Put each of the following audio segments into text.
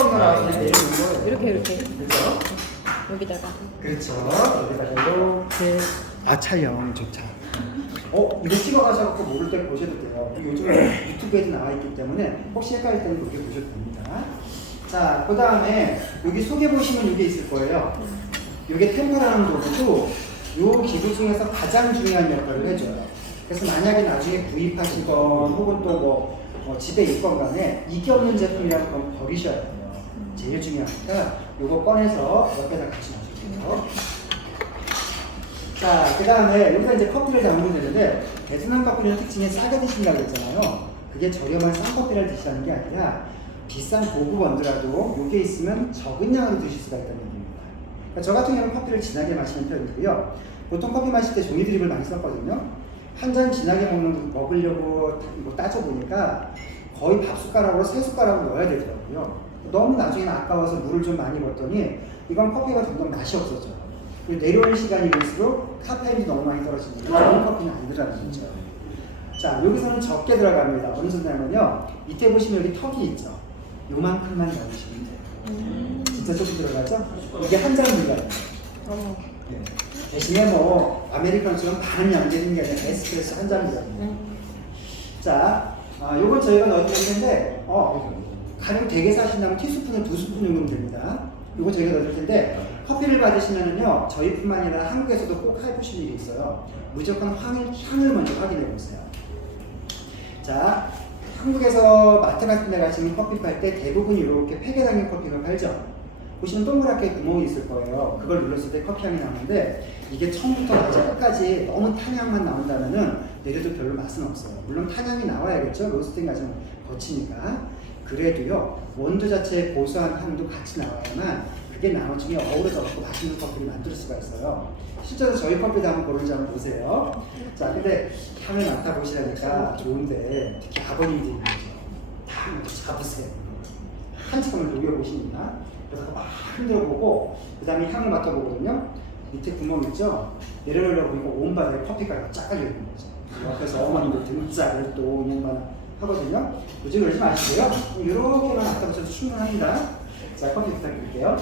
뚜껑 열어서 그냥 내려놓는 거예요. 이렇게. 그렇죠? 여기다가. 그렇죠. 여기다가 이렇게. 촬영 좋다. 이거 찍어가셔서 모를 때 보셔도 돼요. 요즘에 유튜브에도 나와 있기 때문에 혹시 헷갈릴 때는 그렇게 보셔도 됩니다. 자, 그 다음에 여기 속에 보시면 이게 있을 거예요. 이게 템퍼라는 도구도 요 기구 중에서 가장 중요한 역할을 해줘요. 그래서 만약에 나중에 구입하시건 혹은 또 집에 있건 간에 이게 없는 제품이라면 그건 버리셔야 돼요. 제일 중요하니까 요거 꺼내서 옆에다 같이 놔주세요. 자, 그 다음에 여기서 이제 커피를 담으면 되는데 베트남 커피는 특징이 싸게 드신다고 했잖아요. 그게 저렴한 싼 커피를 드시라는 게 아니라 비싼 고급 원두라도 요게 있으면 적은 양으로 드실 수가 있다는 얘기입니다. 그러니까 저 같은 경우는 커피를 진하게 마시는 편이고요. 보통 커피 마실 때 종이 드립을 많이 썼거든요. 한 잔 진하게 먹으려고 따져보니까 거의 밥 숟가락으로 3숟가락을 넣어야 되더라고요. 너무 나중에는 아까워서 물을 좀 많이 먹었더니 이건 커피가 점점 맛이 없어져요. 내려오는 시간이 갈수록 카페인이 너무 많이 떨어지니까 좋은 커피는 안 들어가는 거죠. 자, 여기서는 적게 들어갑니다. 어느 정도냐면요. 밑에 보시면 여기 턱이 있죠. 요만큼만 넣으시면 돼요. 진짜 조금 들어가죠? 이게 한 잔 들어가요. 네. 대신에 아메리카노처럼 반 양되는 게 아니라 에스프레소 한 잔이거든요. 자, 요건 저희가 넣어드릴 텐데, 가령 되게 사신다면 티스푼을 2스푼 정도면 됩니다. 요거 저희가 넣어드릴 텐데, 커피를 받으시면은요, 저희뿐만 아니라 한국에서도 꼭 해보실 일이 있어요. 무조건 향을 먼저 확인해 보세요. 자, 한국에서 마트 같은 데 가시면 커피 팔 때 대부분 이렇게 팩에 담긴 커피가 팔죠. 보시면 동그랗게 구멍이 있을 거예요. 그걸 눌렀을 때 커피 향이 나는데 이게 처음부터 끝까지 너무 탄향만 나온다면은 내려도 별로 맛은 없어요. 물론 탄향이 나와야겠죠. 로스팅 과정은 거치니까. 그래도요, 원두 자체의 고소한 향도 같이 나와야만 그게 나머지에 어우러져서 맛있는 커피를 만들 수가 있어요. 실제로 저희 커피도 한번 고른지 한번 보세요. 자, 근데 향을 맡아보시라니까 좋은데 특히 아버님들이 다 잡으세요. 한참을 녹여보십니다. 그래서 막 흔들어보고 그 다음에 향을 맡아보거든요. 밑에 구멍 있죠? 내려놓으려고 보니까 온 바닥에 커피가루가 쫙 깔려있는 거죠. 옆에서 어머님들 등짝을 또 이만 하거든요. 요즘 그러지 마시고요. 이렇게만 맡아보셔도 충분합니다. 자, 커피 부탁드릴게요.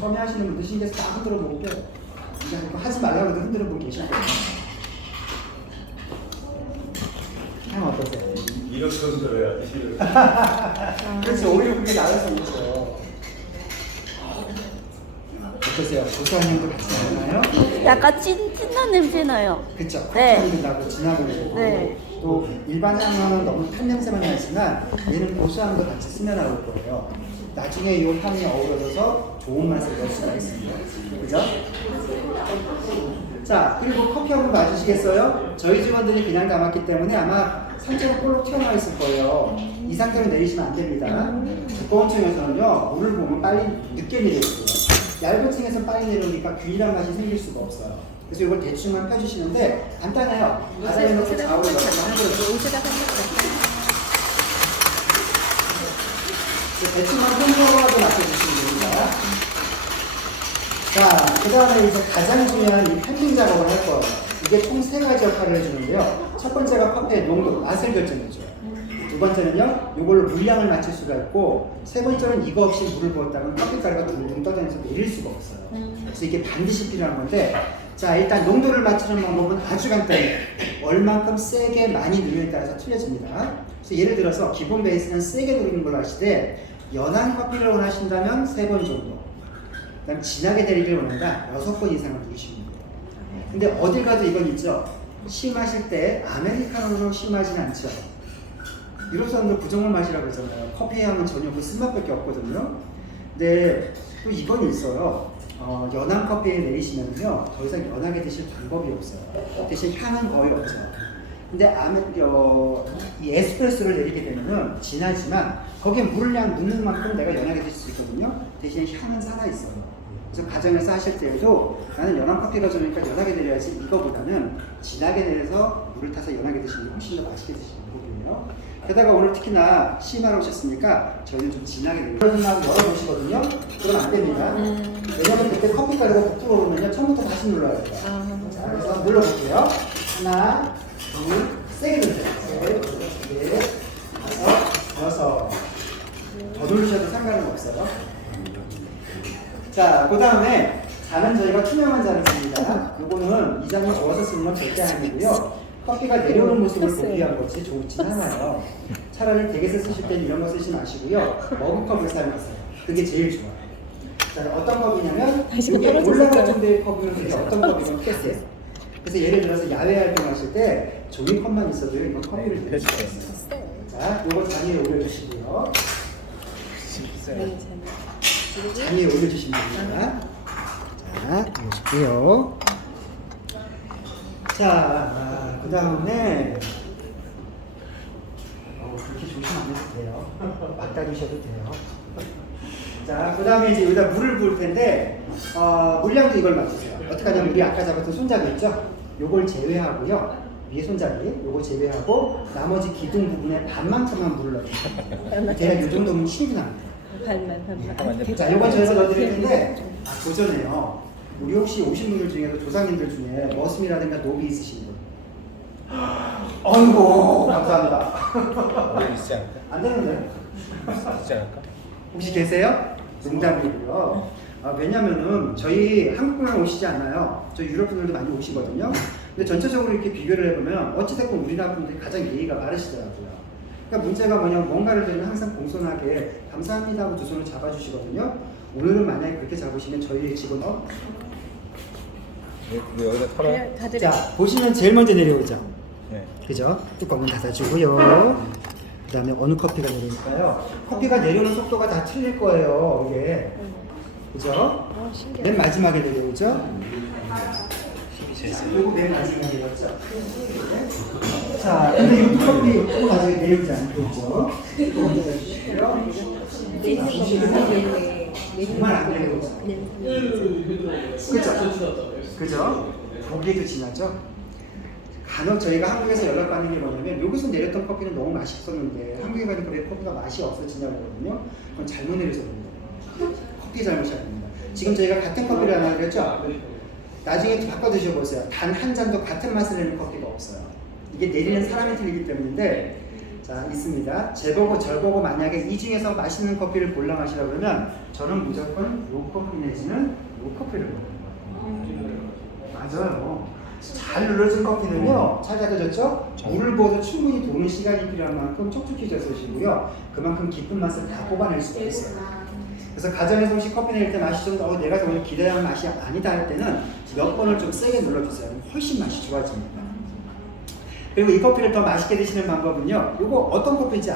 처음에 하시는 분들 신경서 다 흔들어 보고 하지 말라고 해도 흔들어 보고 계실 거예요. 향 어떠세요? 이렇게 흔들어야지. 그렇지, 오히려 그게 나을 수 있죠. 어떠세요? 고소한 향도 같이 나나요? 약간 진한 냄새 나요. 그쵸. 네. 커피 향도 나고 진하고 나고. 네. 또 일반 향은 너무 탄 냄새만 나지만 얘는 고소함도 같이 스며나올 거예요. 나중에 이 향이 어우러져서 좋은 맛을 낼 수가 있습니다. 그죠? 자, 그리고 커피 한번 봐주시겠어요? 저희 직원들이 그냥 담았기 때문에 아마 상체가 볼록 튀어나와 있을 거예요. 이 상태로 내리시면 안 됩니다. 두꺼운 층에서는요, 물을 보면 빨리 늦게 내려오고요. 얇은 층에서 빨리 내려오니까 균일한 맛이 생길 수가 없어요. 그래서 이걸 대충만 펴주시는데 간단해요. 바닥에 놓고 좌우로 넣고 한 그릇. 대충만 평평하게 맡겨주시면 됩니다. 자, 그 다음에 이제 가장 중요한 이 펜딩 작업을 할 거예요. 이게 총 3가지 역할을 해주는데요. 첫 번째가 커피의 농도, 맛을 결정해줘요. 두 번째는요, 이걸로 물량을 맞출 수가 있고, 세 번째는 이거 없이 물을 부었다면 커피가루가 둥둥 떠다니면서 내릴 수가 없어요. 그래서 이게 반드시 필요한 건데, 자, 일단 농도를 맞추는 방법은 아주 간단해요. 얼만큼 세게 많이 누르느냐에 따라서 틀려집니다. 그래서 예를 들어서 기본 베이스는 세게 누르는 걸로 하시되, 연한 커피를 원하신다면 3번 정도, 그다음 진하게 내리기를 원한다 6번 이상을 누르시면 돼요. 근데 어딜 가도 이건 있죠. 시 마실 때 아메리카노로 시 마시진 않죠. 유럽 사람들 부정을 마시라고 그러잖아요. 커피 향은 전혀 그 쓴맛밖에 없거든요. 근데 또 이건 있어요. 연한 커피에 내리시면요, 더 이상 연하게 드실 방법이 없어요. 대신 향은 거의 없죠. 근데 이 에스프레소를 내리게 되면은 진하지만 거기에 물량 넣는 만큼 내가 연하게 드실 수 있거든요. 대신 향은 살아있어요. 그래서 가정에서 하실 때에도 나는 연한 커피가 좋으니까 연하게 내려야지, 이거보다는 진하게 내려서 물을 타서 연하게 드시는 게 훨씬 더 맛있게 드시는 거거든요. 게다가 오늘 특히나 심하러 오셨으니까 저희는 좀 진하게 내려요. 열어보시거든요. 그럼 안 됩니다. 왜냐면 그때 커피 가루가 부풀어 오르면요. 처음부터 다시 눌러야 돼요. 자, 그래서 눌러볼게요. 하나, 둘, 세게 누르세요. 셋, 넷, 다섯, 여섯. 더 누르셔도 상관은 없어요. 자, 그 다음에 잔은 저희가 투명한 잔을 씁니다. 요거는 이 잔을 부어서 쓰는 건 절대 아니고요. 커피가 내려오는 모습을 보기 위한 거지 좋진 않아요. 차라리 댁에서 쓰실 때는 이런 거 쓰지 마시고요. 머그컵을 사용하세요. 그게 제일 좋아요. 자, 어떤 컵이냐면 이게 올라갈 정도의 컵이면 되게 어떤 컵이면 패스해요. 그래서 예를 들어서 야외 활동하실 때 종이컵만 있어도 이건 커피를 드릴 수 있어요. 자, 요거 잔 위에 올려주시고요. 잔 위에 올려주시면 됩니다. 자, 보실게요. 자, 그 다음에 그렇게 조심 안 해도 돼요. 막 다니셔도 돼요. 자, 그 다음에 이제 여기다 물을 부을 텐데 물량도 이걸 맞추세요. 어떻게 하냐면 우리 아까 잡았던 손잡이 있죠? 요걸 제외하고요. 위에 손잡이 요거 제외하고 나머지 기둥 부분에 반만큼만 물을 넣어요. 대략 요 정도면 충분합니다. 반만. 자, 요건 저에서 넣어드릴 텐데 도전해요. 우리 혹시 오신 분들 중에서 조상님들 중에 머슴이라든가 노비 있으신 분? 아이고 감사합니다. 왜 있지 않을까? 안 되는데 있지 않을까? 혹시 계세요? 농담이고요. 왜냐면은 저희 한국 분들 오시지 않아요. 저희 유럽 분들도 많이 오시거든요. 근데 전체적으로 이렇게 비교를 해보면 어찌됐건 우리나라 분들이 가장 예의가 바르시더라고요. 그러니까 문제가 뭐냐면 뭔가를 들으면 항상 공손하게 감사합니다 하고 두 손을 잡아주시거든요. 오늘은 만약에 그렇게 잡으시면 저희의 직원은 왜 여기다 털어? 자, 보시면 제일 먼저 내려오죠. 네. 그죠? 뚜껑은 닫아주고요. 그 다음에 어느 커피가 내려올까요? 커피가 내려오는 속도가 다 틀릴 거예요, 이게. 그죠? 맨 마지막에 내려오죠? 그리고 맨 마지막에 내려오죠? 자, 근데 이 커피 또 나중에 내려오지 않겠죠? 뚜껑 닫아주시고요. 정말 안 내려오죠? 그죠? 그죠? 보기에도 진하죠? 간혹 저희가 한국에서 연락받는 게 뭐냐면 여기서 내렸던 커피는 너무 맛있었는데 한국에 가니까 왜 커피가 맛이 없어지냐고 하거든요. 그건 잘못 내려서 그럽니다. 커피 잘못이 아닙니다. 지금 저희가 같은 커피를 하나 그랬죠? 나중에 바꿔 드셔보세요. 단 한 잔도 같은 맛을 내는 커피가 없어요. 이게 내리는 사람이 틀리기 때문인데 자, 있습니다. 제보고 절보고 만약에 이 중에서 맛있는 커피를 골라 마시라고 그러면 저는 무조건 요 커피 내지는 요 커피를 먹어요. 맞아요. 잘 눌러진 커피는요, 잘 닫아졌죠? 물을 부어서 충분히 도는 시간이 필요한 만큼 촉촉해져서 드시고요. 그만큼 깊은 맛을 다 뽑아낼 수가 있어요. 그래서 가정에서 혹시 커피 내릴 때 맛이 좀 내가 오늘 기대한 맛이 아니다 할 때는 몇 번을 좀 세게 눌러주세요. 훨씬 맛이 좋아집니다. 그리고 이 커피를 더 맛있게 드시는 방법은요, 이거 어떤 커피인지